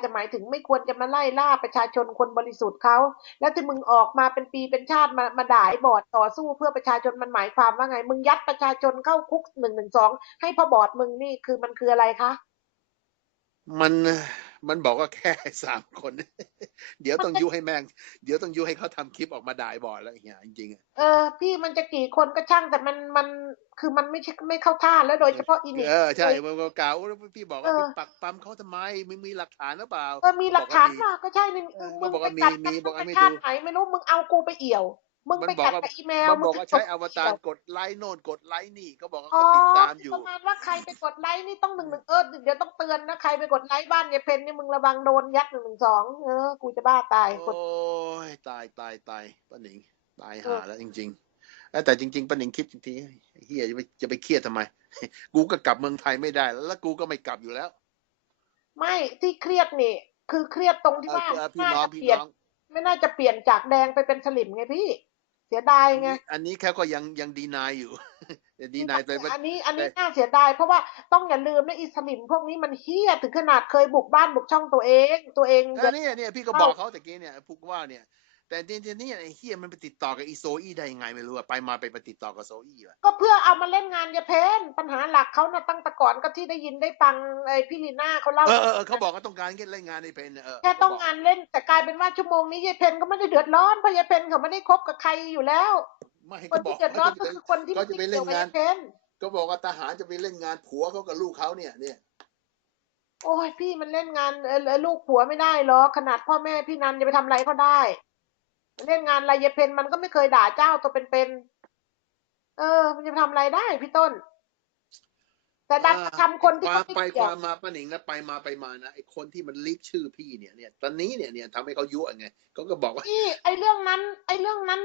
แต่หมายถึงไม่ควรจะมาไล่ล่าประชาชนคนบริสุทธิ์เขา แล้วที่มึงออกมาเป็นปีเป็นชาติมามาด่าไอ้บอดต่อสู้เพื่อประชาชนมันหมายความว่าไง มึงยัดประชาชนเข้าคุกหนึ่งหนึ่งสองให้พ่อบอดมึงนี่คือมันคืออะไรคะ มัน มันบอกว่าแค่สามคน เดี๋ยวต้องยุให้แม่ง เดี๋ยวต้องยุให้เขาทำคลิปออกมาด่ายบ่อยแล้วอย่างจริงๆอะเออ พี่มันจะกี่คนก็ช่างแต่มันมันคือมันไม่ใช่ไม่เข้าท่าแล้วโดยเฉพาะอินิเออใช่มันก็กล่าวว่าพี่บอกว่าเออไปปักปั๊มเขาทำไมมึงมีหลักฐานหรือเปล่าเออมีหลักฐานบอกว่ามีมาก็ใช่นี่เออมึงบอกไปว่ามีกัดมีกับบอกว่าปไม่ระชาติดูไหนไม่รู้มึงเอากูไปเอี่ยว มึงมันไปบอกกัดว่ากับอีเมลมันบอกว่าใช้อวตารมึงกดไลค์โน่นกดไลค์นี่ก็บอกว่าอ๋อเขาติดตามอยู่ประมาณว่าใครไปกดไลค์นี่ต้องหนึ่งหนึ่งเออเดี๋ยวต้องเตือนนะใครไปกดไลค์บ้านยายเพนนี่มึงระวังโดนยัดหนึ่งหนึ่งสองเออกูจะบ้าตายกดโอ้ยตายตายตายป้าหนิงตายเอหาอแล้วจริงๆเอ้ยแต่จริง ๆป้าหนิงคิดจริงๆเฮียจะไปจะไปเครียดทำไม กูก็กลับเมืองไทยไม่ได้ แล้วกูก็ไม่กลับอยู่แล้ว ไม่ที่เครียดนี่ คือเครียดตรงที่เออว่าเออพี่น่าน้องจะพี่เปลี่ยนน้องไม่น่าจะเปลี่ยนจากแดงไปเป็นสลิมไงพี่ เสียดายอันไงนี้อันนี้แค่ก็ยังยังดีนายอยู่แต่ดีนายไปอันนี้อันนี้แต่น่าเสียดายเพราะว่าต้องอย่าลืมนะอิสลิมพวกนี้มันเฮี้ยถึงขนาดเคยบุกบ้านบุกช่องตัวเอง ตัวเองเออเนี่ยเนี่ยพี่ก็บอกเขาแต่กี้เนี่ยพูดว่าเนี่ย แต่ทีนี้ไอ้เฮียมันไปติดต่อกับอีโซอี้ได้ยังไงไม่รู้อะไปมาไปไปติดต่อกับโซอี้อะก็เพื่อเอามาเล่นงานยาเพนปัญหาหลักเขานะตั้งแต่ก่อนก็ที่ได้ยินได้ฟังไอ้พี่ลีน่าเขาเล่าเออเออเออเขาบอกเขาต้องการแค่เล่นงานในเพนเนี่ยเออแค่ต้องเขบกงานเล่นแต่กลายเป็นว่าชั่วโมงนี้ยายเพนก็ไม่ได้เดือดร้อนเพราะยายเพนเขาไม่ได้คบกับใครอยู่แล้วไม่คเขานบอที่กเดือดร้อเขานจะก็ไปคือคนที่เขาจะไปเล่นงานม่กี่ยวกับยายเพนก็บอกว่าทหารจะไปเล่นงานผัวเขากับลูกเขาเนี่ยเนี่ยโอ้ยพี่มันเล่นงานเออเออลูกผัวไม่ได้หรอกขนาดพ่อแม่พี่นันจะไปทำอะไรเขาได้มัน เล่นงานอะไรยายเพนมันก็ไม่เคยด่าเจ้าตัวเป็นๆเออ มันจะไปทำอะไรได้พี่ต้น แต่ดันมาทำคนที่ความเขาไปไม่คเกี่ยววามมาป้าหนิงนะไปมาไปมานะไอ้คนที่มันลีกชื่อพี่เนี่ยเนี่ยตอนนี้เนี่ยเนี่ยทำให้เขายั่วไงเขาก็บอกว่าพี่ไอ้เรื่องนั้น ไอ้เรื่องนั้น